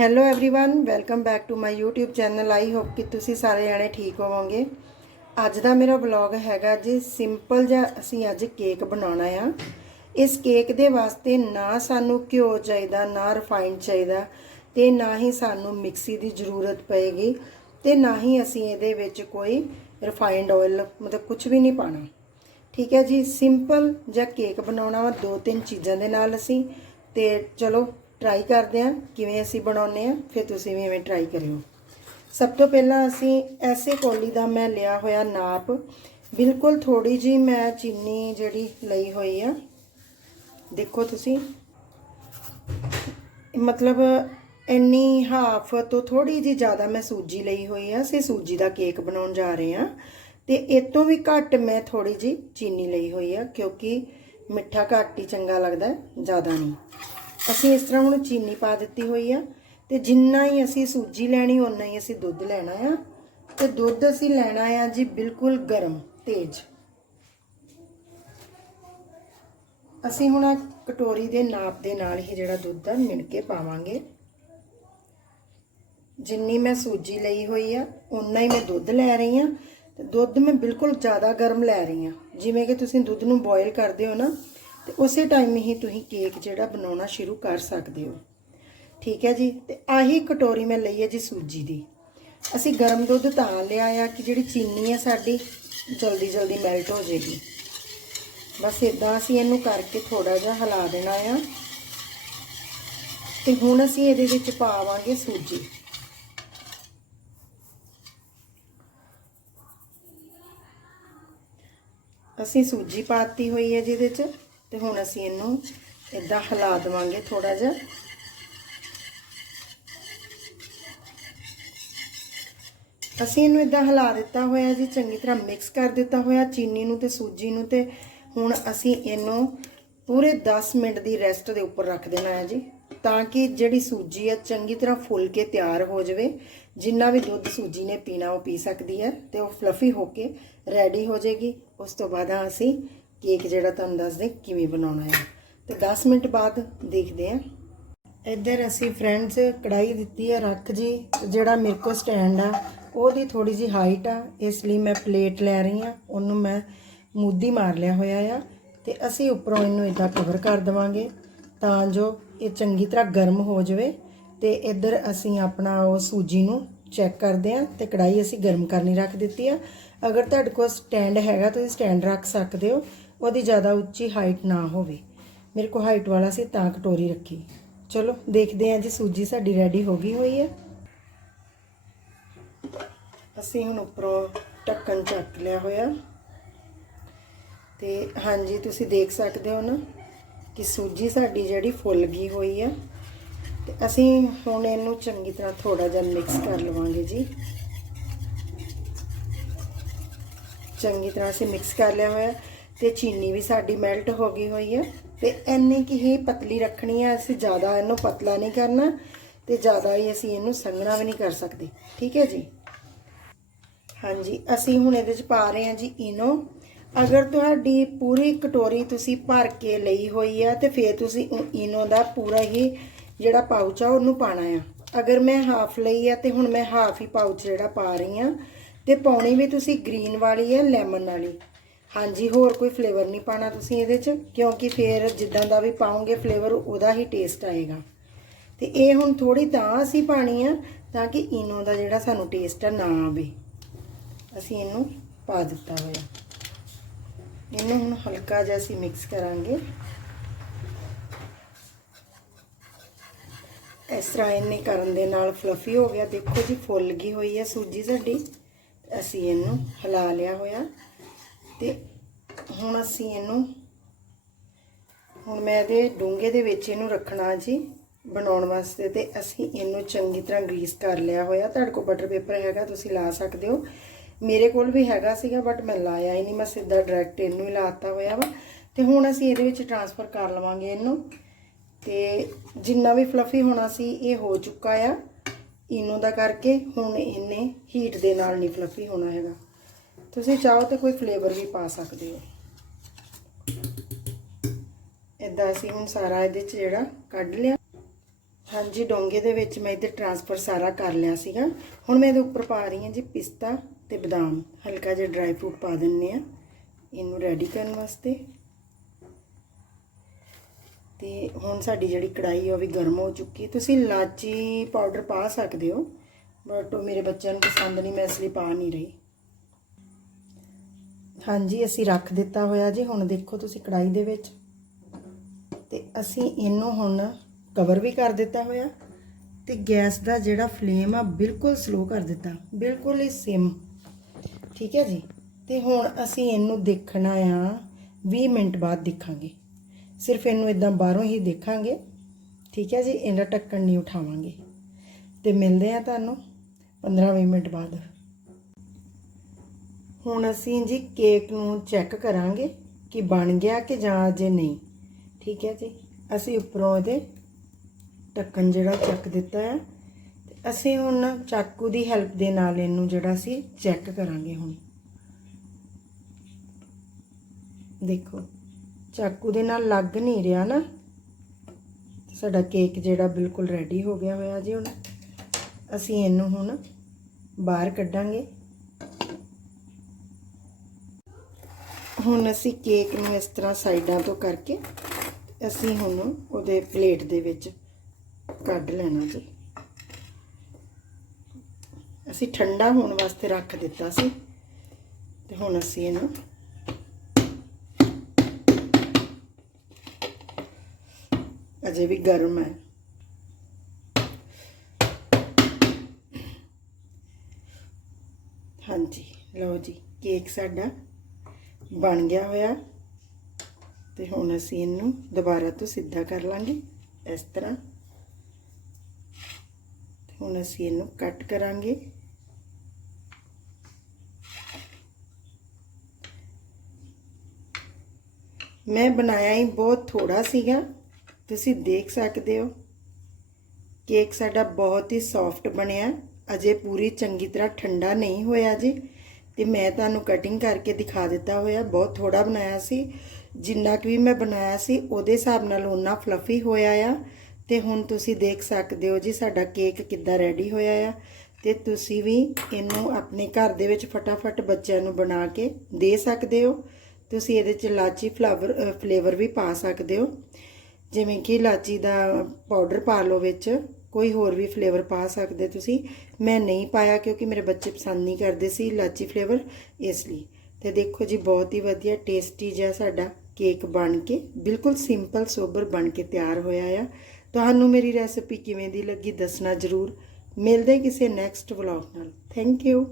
hello everyone welcome back to my YouTube channel I hope ਕਿ ਤੁਸੀਂ ਸਾਰੇ ਜਾਣੇ ਠੀਕ ਹੋਵੋਗੇ ਅੱਜ ਦਾ ਮੇਰਾ ਵਲੌਗ ਹੈਗਾ ਜੀ ਸਿੰਪਲ ਜਿਹਾ ਅਸੀਂ ਅੱਜ ਕੇਕ ਬਣਾਉਣਾ ਆ ਇਸ ਕੇਕ ਦੇ ਵਾਸਤੇ ਨਾ ਸਾਨੂੰ ਘਿਓ ਚਾਹੀਦਾ ਨਾ ਰਿਫਾਈਨਡ ਚਾਹੀਦਾ ਤੇ ਨਾ ਹੀ ਸਾਨੂੰ ਮਿਕਸੀ ਦੀ ਜ਼ਰੂਰਤ ਪਏਗੀ ਤੇ ਨਾ ਹੀ ਅਸੀਂ ਇਹਦੇ ਵਿੱਚ ਕੋਈ ਰਿਫਾਈਨਡ ਆਇਲ ਮਤਲਬ ਕੁਝ ਵੀ ਨਹੀਂ ਪਾਣਾ ਠੀਕ ਹੈ ਜੀ ਸਿੰਪਲ ਜਿਹਾ ਕੇਕ ਬਣਾਉਣਾ ਵਾ ਦੋ ਤਿੰਨ ਚੀਜ਼ਾਂ ਦੇ ਨਾਲ ਅਸੀਂ ਤੇ ਚਲੋ ਟਰਾਈ ਕਰਦੇ ਹਾਂ, ਕਿਵੇਂ ਅਸੀਂ ਬਣਾਉਨੇ ਆ ਫਿਰ ਤੁਸੀਂ ਵੀ ਐਵੇਂ ਟਰਾਈ ਕਰਿਓ। ਸਭ ਤੋਂ ਪਹਿਲਾਂ ਅਸੀਂ ਐਸੇ ਕੋਲੀ ਦਾ ਮੈਂ ਲਿਆ ਹੋਇਆ ਨਾਪ, ਬਿਲਕੁਲ ਥੋੜੀ ਜੀ ਮੈਂ ਚੀਨੀ ਜਿਹੜੀ ਲਈ ਹੋਈ ਆ। ਦੇਖੋ ਤੁਸੀਂ। ਮਤਲਬ ਇੰਨੀ ਹਾਫ ਤੋਂ ਥੋੜੀ ਜੀ ਜ਼ਿਆਦਾ ਮੈਂ ਸੂਜੀ ਲਈ ਹੋਈ ਆ। ਅਸੀਂ ਸੂਜੀ ਦਾ ਕੇਕ ਬਣਾਉਣ ਜਾ ਰਹੇ ਆ ਤੇ ਇਹ ਤੋਂ ਵੀ ਘੱਟ ਮੈਂ ਥੋੜੀ ਜੀ ਚੀਨੀ ਲਈ ਹੋਈ ਆ, ਕਿਉਂਕਿ ਮਿੱਠਾ ਘੱਟ ਹੀ ਚੰਗਾ ਲੱਗਦਾ, ਜ਼ਿਆਦਾ ਨਹੀਂ। ਅਸੀਂ ਇਸ ਤਰ੍ਹਾਂ ਹੁਣ ਚੀਨੀ ਪਾ ਦਿੱਤੀ ਹੋਈ ਆ ਤੇ ਜਿੰਨਾ ਹੀ ਅਸੀਂ ਸੂਜੀ ਲੈਣੀ ਉਨਾ ਹੀ ਅਸੀਂ ਦੁੱਧ ਲੈਣਾ ਆ। ਤੇ ਦੁੱਧ ਅਸੀਂ ਲੈਣਾ ਆ ਜੀ ਬਿਲਕੁਲ ਗਰਮ, ਤੇਜ਼। ਅਸੀਂ ਹੁਣ ਆਹ ਕਟੋਰੀ ਦੇ ਨਾਪ ਦੇ ਨਾਲ ਹੀ ਜਿਹੜਾ ਦੁੱਧ ਆ ਮਿਣ ਕੇ ਪਾਵਾਂਗੇ। ਜਿੰਨੀ ਮੈਂ ਸੂਜੀ ਲਈ ਹੋਈ ਆ ਉਨਾ ਹੀ ਮੈਂ ਦੁੱਧ ਲੈ ਰਹੀ ਆ। ਤੇ ਦੁੱਧ ਮੈਂ ਬਿਲਕੁਲ ਜ਼ਿਆਦਾ ਗਰਮ ਲੈ ਰਹੀ ਆ। ਜਿਵੇਂ ਕਿ ਤੁਸੀਂ ਦੁੱਧ ਨੂੰ ਬੋਇਲ ਕਰਦੇ ਹੋ ਨਾ ਤੇ ਉਸੇ ਟਾਈਮ ਹੀ ਤੁਸੀਂ ਕੇਕ ਜਿਹੜਾ ਬਣਾਉਣਾ ਸ਼ੁਰੂ ਕਰ ਸਕਦੇ ਹੋ। ਠੀਕ ਹੈ ਜੀ? ਤੇ ਆਹੀ ਕਟੋਰੀ ਮੈਂ ਲਈ ਹੈ ਜੀ ਸੂਜੀ ਦੀ। ਅਸੀਂ ਗਰਮ ਦੁੱਧ ਤਾਂ ਲਿਆ ਆ ਕਿ ਜਿਹੜੀ ਚੀਨੀ ਹੈ ਸਾਡੀ ਜਲਦੀ ਜਲਦੀ ਮੈਲਟ ਹੋ ਜਾਏਗੀ। ਬਸ ਇਦਾਂ ਅਸੀਂ ਇਹਨੂੰ ਕਰਕੇ ਥੋੜਾ ਜਿਹਾ ਹਿਲਾ ਦੇਣਾ ਆ। ਤੇ ਹੁਣ ਅਸੀਂ ਇਹਦੇ ਵਿੱਚ ਪਾਵਾਂਗੇ ਸੂਜੀ। ਅਸੀਂ ਸੂਜੀ ਪਾਤੀ ਹੋਈ ਹੈ ਜਿਹਦੇ 'ਚ। ਤੇ ਹੁਣ ਅਸੀਂ ਇਹਨੂੰ ਇਦਾਂ ਹਿਲਾ ਦੇਵਾਂਗੇ ਥੋੜਾ ਜਿਹਾ। ਅਸੀਂ ਇਹਨੂੰ ਇਦਾਂ ਹਿਲਾ ਦਿੱਤਾ ਹੋਇਆ ਜੀ, ਚੰਗੀ ਤਰ੍ਹਾਂ ਮਿਕਸ ਕਰ ਦਿੱਤਾ ਹੋਇਆ, ਚੀਨੀ ਨੂੰ ਤੇ ਸੂਜੀ ਨੂੰ ਤੇ ਹੁਣ ਅਸੀਂ ਇਹਨੂੰ ਪੂਰੇ 10 ਮਿੰਟ ਦੀ ਰੈਸਟ ਦੇ ਉੱਪਰ ਰੱਖ ਦੇਣਾ ਹੈ ਜੀ, ਤਾਂ ਕਿ ਜਿਹੜੀ ਸੂਜੀ ਹੈ ਚੰਗੀ ਤਰ੍ਹਾਂ ਫੁੱਲ ਕੇ ਤਿਆਰ ਹੋ ਜਾਵੇ। ਜਿੰਨਾ ਵੀ ਦੁੱਧ ਸੂਜੀ ਨੇ ਪੀਣਾ ਉਹ ਪੀ ਸਕਦੀ ਹੈ ਤੇ ਉਹ ਫਲਫੀ ਹੋ ਕੇ ਰੈਡੀ ਹੋ ਜਾਏਗੀ। ਉਸ ਤੋਂ ਬਾਅਦ ਅਸੀਂ ਕੇਕ ਜਿਹੜਾ ਤੁਹਾਨੂੰ ਦੱਸਦੇ, ਕਿਵੇਂ ਬਣਾਉਣਾ ਹੈ। ਤੇ 10 ਮਿੰਟ ਬਾਅਦ ਦੇਖਦੇ ਹਾਂ। ਇੱਧਰ ਅਸੀਂ ਫਰੈਂਡਸ ਕੜਾਈ ਦਿੱਤੀ ਹੈ ਰੱਖ ਜੀ, ਜਿਹੜਾ ਮੇਰੇ ਕੋਲ ਸਟੈਂਡ ਆ, ਉਹਦੀ ਥੋੜੀ ਜੀ ਹਾਈਟ ਆ, ਇਸ ਲਈ ਮੈਂ ਪਲੇਟ ਲੈ ਰਹੀ ਆ ਉਹਨੂੰ ਮੈਂ ਮੂਦੀ ਮਾਰ ਲਿਆ ਹੋਇਆ ਆ। ਤੇ ਅਸੀਂ ਉੱਪਰੋਂ ਇਹਨੂੰ ਇਦਾਂ ਕਵਰ ਕਰ ਦਵਾਂਗੇ, ਤਾਂ ਜੋ ਇਹ ਚੰਗੀ ਤਰ੍ਹਾਂ ਗਰਮ ਹੋ ਜਾਵੇ। ਤੇ ਇੱਧਰ ਅਸੀਂ ਆਪਣਾ ਉਹ ਸੂਜੀ ਨੂੰ ਚੈੱਕ ਕਰਦੇ ਆ ਤੇ ਕੜਾਈ ਅਸੀਂ ਗਰਮ ਕਰਨੀ ਰੱਖ ਦਿੱਤੀ ਆ। ਅਗਰ ਤੁਹਾਡੇ ਕੋਲ ਸਟੈਂਡ ਹੈਗਾ, ਤੁਸੀਂ ਸਟੈਂਡ ਰੱਖ ਸਕਦੇ ਹੋ। ਉਹਦੀ ਜ਼ਿਆਦਾ ਉੱਚੀ ਹਾਈਟ ਨਾ ਹੋਵੇ। ਮੇਰੇ ਕੋਲ ਹਾਈਟ ਵਾਲਾ ਸੀ, ਤਾਂ ਕਟੋਰੀ ਰੱਖੀ। ਚਲੋ, ਦੇਖਦੇ ਹਾਂ ਜੀ, ਸੂਜੀ ਸਾਡੀ ਰੈਡੀ ਹੋ ਗਈ ਹੋਈ ਹੈ। ਅਸੀਂ ਹੁਣ ਉੱਪਰੋਂ ਢੱਕਣ ਚੱਕ ਲਿਆ ਹੋਇਆ। ਤੇ ਹਾਂਜੀ, ਤੁਸੀਂ ਦੇਖ ਸਕਦੇ ਹੋ ਨਾ ਕਿ ਸੂਜੀ ਸਾਡੀ ਜਿਹੜੀ ਫੁੱਲ ਗਈ ਹੋਈ ਆ ਤੇ ਅਸੀਂ ਹੁਣ ਇਹਨੂੰ ਚੰਗੀ ਤਰ੍ਹਾਂ ਥੋੜਾ ਜਿਹਾ ਮਿਕਸ ਕਰ ਲਵਾਂਗੇ ਜੀ। ਚੰਗੀ ਤਰ੍ਹਾਂ ਅਸੀਂ ਮਿਕਸ ਕਰ ਲਿਆ ਹੋਇਆ। ਤੇ ਚੀਨੀ ਵੀ ਸਾਡੀ ਮੈਲਟ ਹੋ ਗਈ ਹੋਈ ਹੈ ਤੇ ਇੰਨੀ ਕਿ ਹੀ ਪਤਲੀ ਰੱਖਣੀ ਹੈ, ਅਸੀਂ ਜ਼ਿਆਦਾ ਇਹਨੂੰ ਪਤਲਾ ਨਹੀਂ ਕਰਨਾ ਤੇ ਜ਼ਿਆਦਾ ਹੀ ਅਸੀਂ ਇਹਨੂੰ ਸੰਘਣਾ ਵੀ ਨਹੀਂ ਕਰ ਸਕਦੇ। ਠੀਕ ਹੈ ਜੀ? ਹਾਂਜੀ, ਅਸੀਂ ਹੁਣ ਇਹਦੇ ਚ ਪਾ ਰਹੇ ਹਾਂ ਜੀ ਇਨੋ ਅਗਰ ਤੁਹਾਡੀ ਪੂਰੀ ਕਟੋਰੀ ਤੁਸੀਂ ਭਰ ਕੇ ਲਈ ਹੋਈ ਆ ਤੇ ਫਿਰ ਤੁਸੀਂ ਇਨੋ ਦਾ ਪੂਰਾ ਹੀ ਜਿਹੜਾ ਪਾਊਚ ਆ ਉਹਨੂੰ ਪਾਣਾ ਆ। ਅਗਰ ਮੈਂ ਹਾਫ ਲਈ ਆ ਤੇ ਹੁਣ ਮੈਂ ਹਾਫ ਹੀ ਪਾਊਚ ਜਿਹੜਾ ਪਾ ਰਹੀ ਆ ਤੇ ਪਾਉਣੀ ਵੀ ਤੁਸੀਂ ਗ੍ਰੀਨ ਵਾਲੀ ਆ ਲੈਮਨ ਵਾਲੀ। ਹਾਂਜੀ, ਹੋਰ ਕੋਈ ਫਲੇਵਰ ਨਹੀਂ ਪਾਣਾ ਤੁਸੀਂ ਇਹਦੇ 'ਚ? ਕਿਉਂਕਿ ਫਿਰ ਜਿੱਦਾਂ ਦਾ ਵੀ ਪਾਉਂਗੇ ਫਲੇਵਰ ਉਹਦਾ ਹੀ ਟੇਸਟ ਆਏਗਾ। ਤੇ ਇਹ ਹੁਣ ਥੋੜੀ ਤਾਂ ਅਸੀਂ ਪਾਣੀ ਆ, ਤਾਂ ਕਿ ਇਨੋ ਦਾ ਜਿਹੜਾ ਸਾਨੂੰ ਟੇਸਟ ਆ ਨਾ ਆਵੇ। ਅਸੀਂ ਇਹਨੂੰ ਪਾ ਦਿੱਤਾ ਹੋਇਆ। ਇਹਨੂੰ ਹੁਣ ਹਲਕਾ ਜਿਹਾ ਅਸੀਂ ਮਿਕਸ ਕਰਾਂਗੇ। ਇਸ ਤਰ੍ਹਾਂ ਇਹਨੇ ਕਰਨ ਦੇ ਨਾਲ ਫਲਫੀ ਹੋ ਗਿਆ। ਦੇਖੋ ਜੀ, ਫੁੱਲ ਗਈ ਹੋਈ ਹੈ ਸੂਜੀ ਸਾਡੀ। ਅਸੀਂ ਇਹਨੂੰ ਹਿਲਾ ਲਿਆ ਹੋਇਆ। ਤੇ ਹੁਣ ਅਸੀਂ ਇਹਨੂੰ, ਹੁਣ ਮੈਂ ਇਹਦੇ ਡੂੰਘੇ ਦੇ ਵਿੱਚ ਇਹਨੂੰ ਰੱਖਣਾ ਜੀ ਬਣਾਉਣ ਵਾਸਤੇ ਤੇ ਅਸੀਂ ਇਹਨੂੰ ਚੰਗੀ ਤਰ੍ਹਾਂ ਗਰੀਸ ਕਰ ਲਿਆ ਹੋਇਆ। ਤੁਹਾਡੇ ਕੋਲ ਬਟਰ ਪੇਪਰ ਹੈਗਾ, ਤੁਸੀਂ ਲਾ ਸਕਦੇ ਹੋ। ਮੇਰੇ ਕੋਲ ਵੀ ਹੈਗਾ ਸੀਗਾ ਬਟ ਮੈਂ ਲਾਇਆ ਹੀ ਨਹੀਂ, ਮੈਂ ਸਿੱਧਾ ਡਾਇਰੈਕਟ ਇਹਨੂੰ ਹੀ ਲਾਤਾ ਹੋਇਆ ਵਾ। ਤੇ ਹੁਣ ਅਸੀਂ ਇਹਦੇ ਵਿੱਚ ਟਰਾਂਸਫਰ ਕਰ ਲਵਾਂਗੇ ਇਹਨੂੰ। ਤੇ ਜਿੰਨਾ ਵੀ ਫਲਫੀ ਹੋਣਾ ਸੀ, ਇਹ ਹੋ ਚੁੱਕਾ ਆ। ਇਨੋ ਦਾ ਕਰਕੇ ਹੁਣ ਇਹਨੇ ਹੀਟ ਦੇ ਨਾਲ ਨਹੀਂ ਫਲਫੀ ਹੋਣਾ ਹੈਗਾ। ਤੁਸੀਂ ਚਾਹੋ ਤਾਂ ਕੋਈ ਫਲੇਵਰ ਵੀ ਪਾ ਸਕਦੇ ਹੋ। ਇਦਾਂ ਅਸੀਂ ਹੁਣ ਸਾਰਾ ਇਹਦੇ ਚ ਜਿਹੜਾ ਕੱਢ ਲਿਆ। ਹਾਂਜੀ, ਡੋਂਗੇ ਦੇ ਵਿੱਚ ਮੈਂ ਇਹਦੇ ਟਰਾਂਸਫਰ ਸਾਰਾ ਕਰ ਲਿਆ ਸੀਗਾ। ਹੁਣ ਮੈਂ ਇਹਦੇ ਉੱਪਰ ਪਾ ਰਹੀ ਹਾਂ ਜੀ ਪਿਸਤਾ ਤੇ ਬਦਾਮ। ਹਲਕਾ ਜਿਹਾ ਡਰਾਈ ਫਰੂਟ ਪਾ ਦਿੰਨੇ ਆ ਇਹਨੂੰ ਰੈਡੀ ਕਰਨ ਵਾਸਤੇ। ਤੇ ਹੁਣ ਸਾਡੀ ਜਿਹੜੀ ਕੜਾਈ ਉਹ ਵੀ ਗਰਮ ਹੋ ਚੁੱਕੀ ਤੁਸੀਂ ਲਾਚੀ ਪਾਊਡਰ ਪਾ ਸਕਦੇ ਹੋ ਬਟ ਉਹ ਮੇਰੇ ਬੱਚਿਆਂ ਨੂੰ ਪਸੰਦ ਨਹੀਂ, ਮੈਂ ਇਸ ਲਈ ਪਾ ਨਹੀਂ ਰਹੀ। ਹਾਂਜੀ, ਅਸੀਂ ਰੱਖ ਦਿੱਤਾ ਹੋਇਆ ਜੀ। ਹੁਣ ਦੇਖੋ ਤੁਸੀਂ ਕੜਾਈ ਦੇ ਵਿੱਚ। ਤੇ ਅਸੀਂ ਇਹਨੂੰ ਹੁਣ ਕਵਰ ਵੀ ਕਰ ਦਿੱਤਾ ਹੋਇਆ। ਤੇ ਗੈਸ ਦਾ ਜਿਹੜਾ ਫਲੇਮ ਆ, ਬਿਲਕੁਲ ਸਲੋ ਕਰ ਦਿੱਤਾ। ਬਿਲਕੁਲ ਹੀ ਸਿਮ ਠੀਕ ਹੈ ਜੀ? ਤੇ ਹੁਣ ਅਸੀਂ ਇਹਨੂੰ ਦੇਖਣਾ ਆ 20 ਮਿੰਟ ਬਾਅਦ ਦੇਖਾਂਗੇ। ਸਿਰਫ ਇਹਨੂੰ ਇਦਾਂ ਬਾਹਰੋਂ ਹੀ ਦੇਖਾਂਗੇ। ਠੀਕ ਹੈ ਜੀ? ਇਹਦਾ ਢੱਕਣ ਨਹੀਂ ਉਠਾਵਾਂਗੇ। ਤੇ ਮਿਲਦੇ ਆ ਤੁਹਾਨੂੰ 15-20 ਮਿੰਟ ਬਾਅਦ। ਹੁਣ ਅਸੀਂ ਜੀ ਕੇਕ ਨੂੰ ਚੈੱਕ ਕਰਾਂਗੇ ਕਿ ਬਣ ਗਿਆ ਕਿ ਜਾਂ ਅਜੇ ਨਹੀਂ। ਠੀਕ ਹੈ ਜੀ? ਅਸੀਂ ਉੱਪਰੋਂ ਇਹਦੇ ਢੱਕਣ ਜਿਹੜਾ ਚੱਕ ਦਿੱਤਾ ਹੈ। ਤੇ ਅਸੀਂ ਹੁਣ ਚਾਕੂ ਦੀ ਹੈਲਪ ਦੇ ਨਾਲ ਇਹਨੂੰ ਜਿਹੜਾ ਅਸੀਂ ਚੈੱਕ ਕਰਾਂਗੇ ਹੁਣ। ਦੇਖੋ, ਚਾਕੂ ਦੇ ਨਾਲ ਲੱਗ ਨਹੀਂ ਰਿਹਾ ਨਾ। ਸਾਡਾ ਕੇਕ ਜਿਹੜਾ ਬਿਲਕੁਲ ਰੈਡੀ ਹੋ ਗਿਆ ਹੋਇਆ ਜੀ ਹੁਣ। ਅਸੀਂ ਇਹਨੂੰ ਹੁਣ ਬਾਹਰ ਕੱਢਾਂਗੇ। ਹੁਣ ਅਸੀਂ ਕੇਕ ਨੂੰ ਇਸ ਤਰ੍ਹਾਂ ਸਾਈਡਾਂ ਤੋਂ ਕਰਕੇ ਅਸੀਂ ਹੁਣ ਉਹਦੇ ਪਲੇਟ ਦੇ ਵਿੱਚ ਕੱਢ ਲੈਣਾ ਜੀ। ਅਸੀਂ ਠੰਡਾ ਹੋਣ ਵਾਸਤੇ ਰੱਖ ਦਿੱਤਾ ਸੀ ਤੇ ਹੁਣ ਅਸੀਂ ਇਹਨੂੰ ਅਜੇ ਵੀ ਗਰਮ ਹੈ। ਹਾਂਜੀ, ਲਓ ਜੀ, ਕੇਕ ਸਾਡਾ ਬਣ ਗਿਆ ਹੋਇਆ। ਤੇ ਹੁਣ ਅਸੀਂ ਇਹਨੂੰ ਦੁਬਾਰਾ ਤੋਂ ਸਿੱਧਾ ਕਰ ਲਾਂਗੇ ਇਸ ਤਰ੍ਹਾਂ। ਤੇ ਹੁਣ ਅਸੀਂ ਇਹਨੂੰ ਕੱਟ ਕਰਾਂਗੇ। ਮੈਂ ਬਣਾਇਆ ਹੀ ਬਹੁਤ ਥੋੜਾ ਸੀਗਾ। ਤੁਸੀਂ ਦੇਖ ਸਕਦੇ ਹੋ। ਕੇਕ ਸਾਡਾ ਬਹੁਤ ਹੀ ਸੌਫਟ ਬਣਿਆ। ਅਜੇ ਪੂਰੀ ਚੰਗੀ ਤਰ੍ਹਾਂ ਠੰਡਾ ਨਹੀਂ ਹੋਇਆ ਜੀ। ਤੇ ਮੈਂ ਤੁਹਾਨੂੰ ਕਟਿੰਗ ਕਰਕੇ ਦਿਖਾ ਦਿੱਤਾ ਹੋਇਆ, ਬਹੁਤ ਥੋੜਾ ਬਣਾਇਆ ਸੀ। ਜਿੰਨਾ ਕਿ ਵੀ ਮੈਂ ਬਣਾਇਆ ਸੀ, ਉਹਦੇ ਹਿਸਾਬ ਨਾਲ ਉਹਨਾਂ ਫਲਫੀ ਹੋਇਆ ਆ। ਤੇ ਹੁਣ ਤੁਸੀਂ ਦੇਖ ਸਕਦੇ ਹੋ ਜੀ ਸਾਡਾ ਕੇਕ ਕਿੱਦਾਂ ਰੈਡੀ ਹੋਇਆ ਆ। ਤੇ ਤੁਸੀਂ ਵੀ ਇਹਨੂੰ ਆਪਣੇ ਘਰ ਦੇ ਵਿੱਚ ਫਟਾਫਟ ਬੱਚਿਆਂ ਨੂੰ ਬਣਾ ਕੇ ਦੇ ਸਕਦੇ ਹੋ। ਤੁਸੀਂ ਇਹਦੇ ਚ ਲਾਚੀ ਫਲਾਵਰ ਫਲੇਵਰ ਵੀ ਪਾ ਸਕਦੇ ਹੋ। ਜਿਵੇਂ ਕਿ ਇਲਾਚੀ ਦਾ ਪਾਊਡਰ ਪਾ ਲਓ ਵਿੱਚ। ਕੋਈ ਹੋਰ ਵੀ ਫਲੇਵਰ ਪਾ ਸਕਦੇ ਤੁਸੀਂ। ਮੈਂ ਨਹੀਂ ਪਾਇਆ ਕਿਉਂਕਿ ਮੇਰੇ ਬੱਚੇ ਪਸੰਦ ਨਹੀਂ ਕਰਦੇ ਸੀ ਇਲਾਚੀ ਫਲੇਵਰ ਇਸ ਲਈ। ਤੇ ਦੇਖੋ ਜੀ, ਬਹੁਤ ਹੀ ਵਧੀਆ ਟੇਸਟੀ ਜਿਹਾ ਸਾਡਾ ਕੇਕ ਬਣ ਕੇ, ਬਿਲਕੁਲ ਸਿੰਪਲ ਸੋਬਰ ਬਣ ਕੇ ਤਿਆਰ ਹੋਇਆ ਆ। ਤੁਹਾਨੂੰ ਮੇਰੀ ਰੈਸਪੀ ਕਿਵੇਂ ਦੀ ਲੱਗੀ ਦੱਸਣਾ ਜ਼ਰੂਰ। ਮਿਲਦੇ ਕਿਸੇ ਨੈਕਸਟ ਵਲੌਗ ਨਾਲ। Thank you